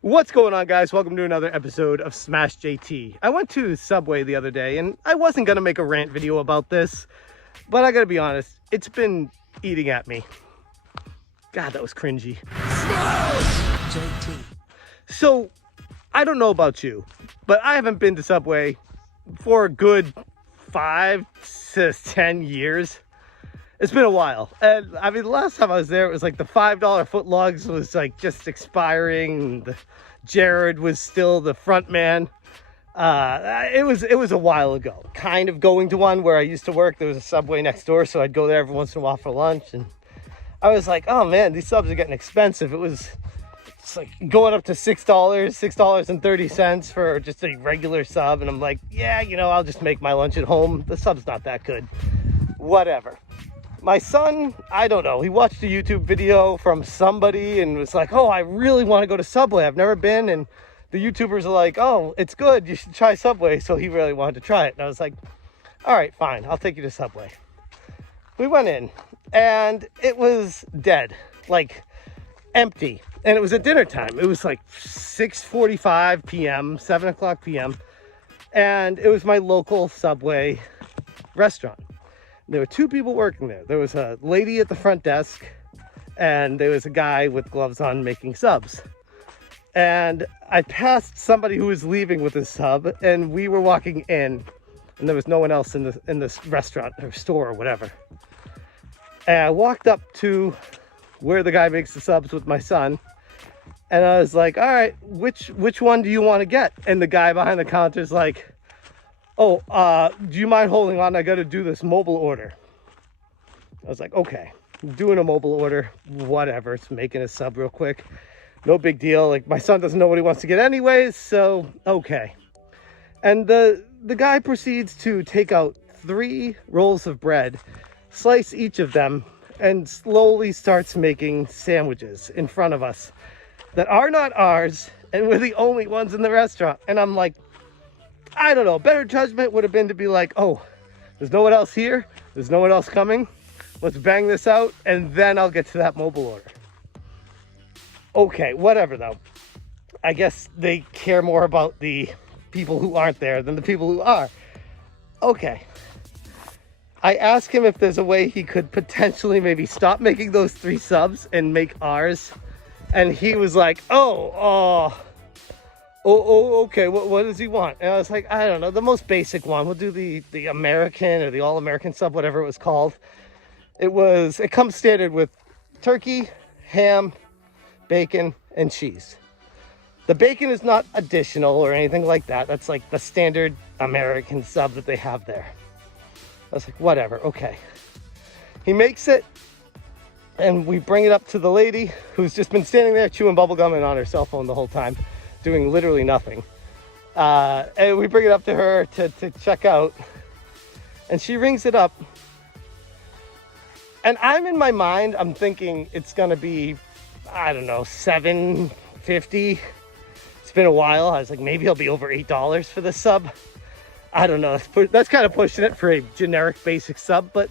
What's going on, guys? Welcome to another episode of Smash JT. I went to Subway the other day and I wasn't going to make a rant video about this, but I gotta be honest, it's been eating at me. God, that was cringy. Smash JT. So, I don't know about you, but I haven't been to Subway for a good 5 to 10 years. It's been a while. And I mean, the last time I was there, it was like the $5 footlongs was like just expiring. Jared was still the front man. It was a while ago. Kind of going to one where I used to work. There was a Subway next door, so I'd go there every once in a while for lunch. And I was like, oh man, these subs are getting expensive. It's like going up to $6.30 for just a regular sub. And I'm like, yeah, I'll just make my lunch at home. The sub's not that good. Whatever. My son, I don't know, he watched a YouTube video from somebody and was like, oh, I really want to go to Subway. I've never been. And the YouTubers are like, oh, it's good. You should try Subway. So he really wanted to try it. And I was like, all right, fine. I'll take you to Subway. We went in and it was dead, like empty. And it was at dinner time. It was like 6:45 p.m., 7 o'clock p.m. And it was my local Subway restaurant. There were two people working there. There was a lady at the front desk and there was a guy with gloves on making subs. And I passed somebody who was leaving with his sub and we were walking in and there was no one else in this restaurant or store or whatever. And I walked up to where the guy makes the subs with my son and I was like, all right, which one do you want to get? And the guy behind the counter is like, oh, do you mind holding on? I got to do this mobile order. I was like, okay, I'm doing a mobile order, whatever. It's making a sub real quick. No big deal. Like, my son doesn't know what he wants to get anyways, so okay. And the guy proceeds to take out 3 rolls of bread, slice each of them, and slowly starts making sandwiches in front of us that are not ours, and we're the only ones in the restaurant. And I'm like, I don't know, better judgment would have been to be like, oh, there's no one else here, there's no one else coming, let's bang this out and then I'll get to that mobile order. Okay, whatever though. I guess they care more about the people who aren't there than the people who are. Okay. I asked him if there's a way he could potentially maybe stop making those 3 subs and make ours, and he was like, oh, okay, what does he want? And I was like, I don't know, the most basic one. We'll do the American or the all-American sub, whatever it was called. It comes standard with turkey, ham, bacon, and cheese. The bacon is not additional or anything like that. That's like the standard American sub that they have there. I was like, whatever, okay. He makes it, and we bring it up to the lady who's just been standing there chewing bubblegum and on her cell phone the whole time, doing literally nothing. And we bring it up to her to check out, and she rings it up. And I'm in my mind, I'm thinking it's gonna be, I don't know, $7.50. It's been a while. I was like, maybe it'll be over $8 for the sub. I don't know. That's kind of pushing it for a generic basic sub, but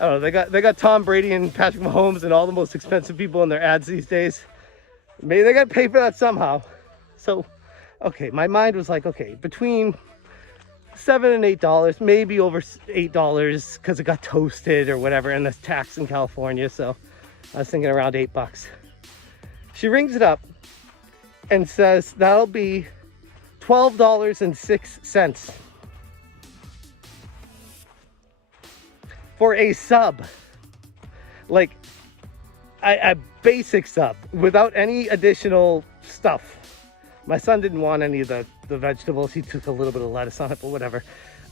I don't know. They got Tom Brady and Patrick Mahomes and all the most expensive people in their ads these days. Maybe they got to pay for that somehow. So, okay, my mind was like, okay, between $7 and $8, maybe over $8 because it got toasted or whatever, and there's tax in California. So I was thinking around $8. She rings it up and says that'll be $12.06 for a sub, like a basic sub without any additional stuff. My son didn't want any of the vegetables. He took a little bit of lettuce on it, but whatever.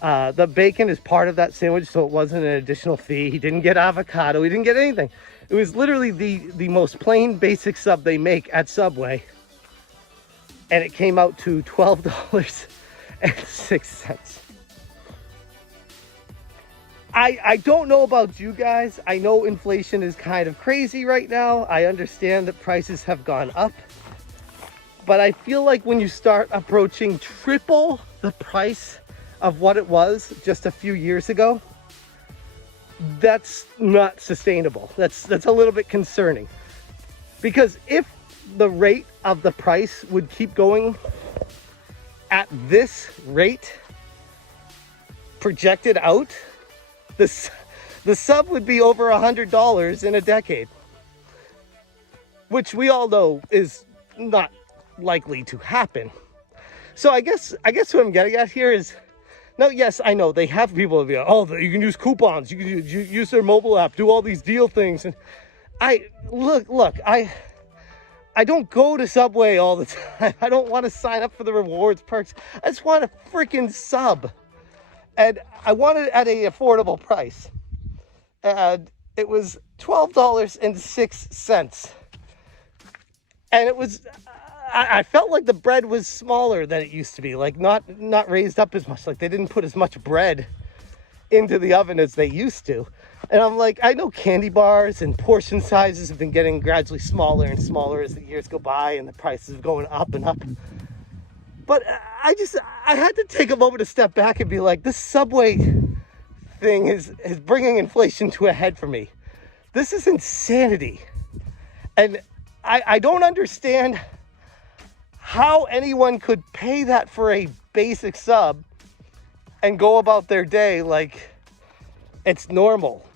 The bacon is part of that sandwich, so it wasn't an additional fee. He didn't get avocado. He didn't get anything. It was literally the most plain basic sub they make at Subway. And it came out to $12.06. I don't know about you guys. I know inflation is kind of crazy right now. I understand that prices have gone up. But I feel like when you start approaching triple the price of what it was just a few years ago, that's not sustainable. That's a little bit concerning. Because if the rate of the price would keep going at this rate projected out, the sub would be over $100 in a decade, which we all know is not likely to happen. So I guess what I'm getting at here is, no, yes, I know they have people to be like, oh, you can use coupons, you can use their mobile app, do all these deal things. And I don't go to Subway all the time. I don't want to sign up for the rewards perks. I just want a freaking sub. And I want it at an affordable price. And it was $12.06. And it was, I felt like the bread was smaller than it used to be. Like not raised up as much. Like they didn't put as much bread into the oven as they used to. And I'm like, I know candy bars and portion sizes have been getting gradually smaller and smaller as the years go by and the prices are going up and up. But I had to take a moment to step back and be like, this Subway thing is bringing inflation to a head for me. This is insanity. And I don't understand how anyone could pay that for a basic sub and go about their day like it's normal.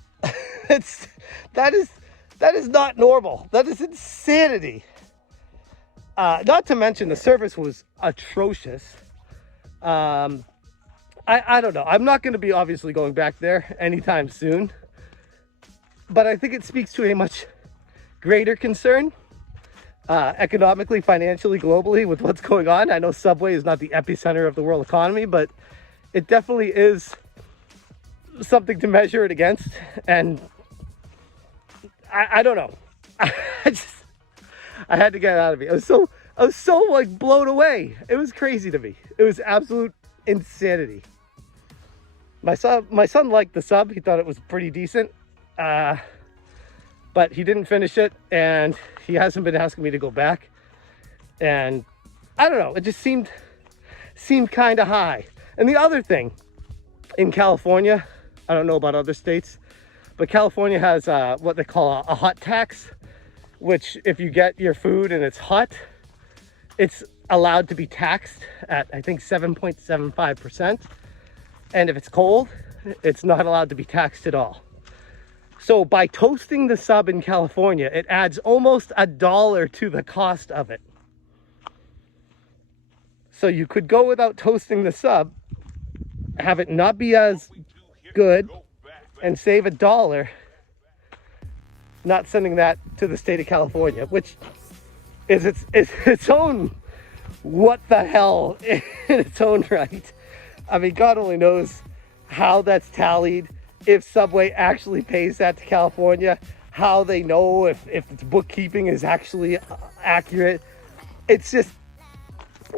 That is not normal. That is insanity. Not to mention the service was atrocious. I don't know. I'm not going to be obviously going back there anytime soon, but I think it speaks to a much greater concern, economically, financially, globally, with what's going on. I know Subway is not the epicenter of the world economy, but it definitely is something to measure it against. And I don't know. I had to get it out of me. I was so like blown away. It was crazy to me. It was absolute insanity. My son liked the sub. He thought it was pretty decent, but he didn't finish it, and he hasn't been asking me to go back. And I don't know. It just seemed kind of high. And the other thing, in California, I don't know about other states, but California has what they call a hot tax, which if you get your food and it's hot, it's allowed to be taxed at, I think, 7.75%. And if it's cold, it's not allowed to be taxed at all. So by toasting the sub in California, it adds almost $1 to the cost of it. So you could go without toasting the sub, have it not be as good, and save $1, not sending that to the state of California, which is its own what the hell in its own right. I mean, God only knows how that's tallied, if Subway actually pays that to California, how they know if its bookkeeping is actually accurate. It's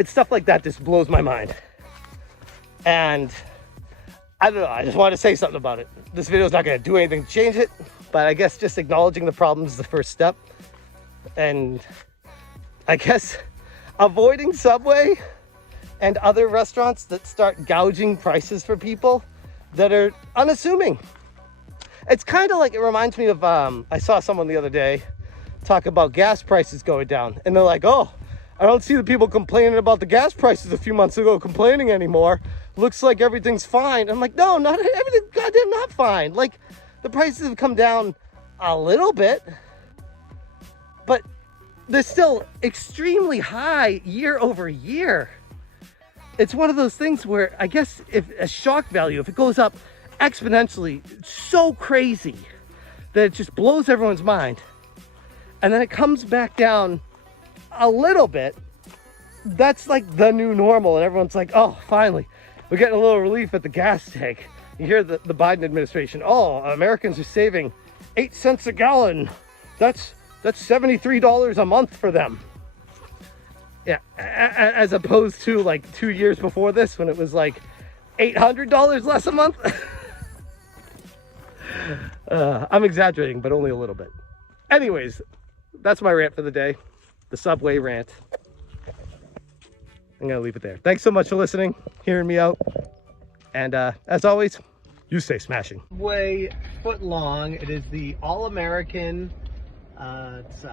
stuff like that just blows my mind. And I don't know, I just wanted to say something about it. This video is not going to do anything to change it, but I guess just acknowledging the problem is the first step. And I guess avoiding Subway and other restaurants that start gouging prices for people that are unassuming. It's kind of like, it reminds me of, I saw someone the other day talk about gas prices going down. And they're like, oh, I don't see the people complaining about the gas prices a few months ago complaining anymore. Looks like everything's fine. I'm like, no, not everything's goddamn not fine. Like, the prices have come down a little bit, but they're still extremely high year over year. It's one of those things where I guess if a shock value, if it goes up exponentially, so crazy that it just blows everyone's mind, and then it comes back down a little bit, that's like the new normal. And everyone's like, oh, finally, we're getting a little relief at the gas tank. You hear the Biden administration, oh, Americans are saving 8 cents a gallon. That's $73 a month for them. Yeah, as opposed to like 2 years before this when it was like $800 less a month. I'm exaggerating, but only a little bit. Anyways, that's my rant for the day. The Subway rant. I'm gonna leave it there. Thanks so much for listening, hearing me out. And as always, you stay smashing. Subway foot long. It is the All-American It's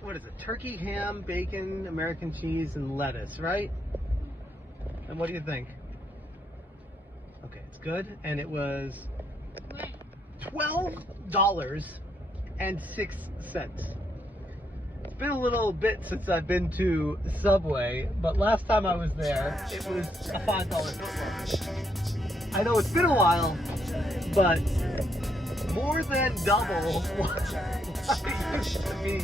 what is it? Turkey, ham, bacon, American cheese, and lettuce, right? And what do you think? Okay, it's good, and it was $12.06. It's been a little bit since I've been to Subway, but last time I was there, it was a $5 footlong. I know it's been a while, but more than double what it used to be.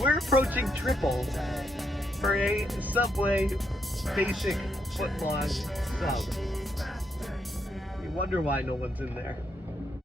We're approaching triple for a Subway basic footlong sub. You wonder why no one's in there.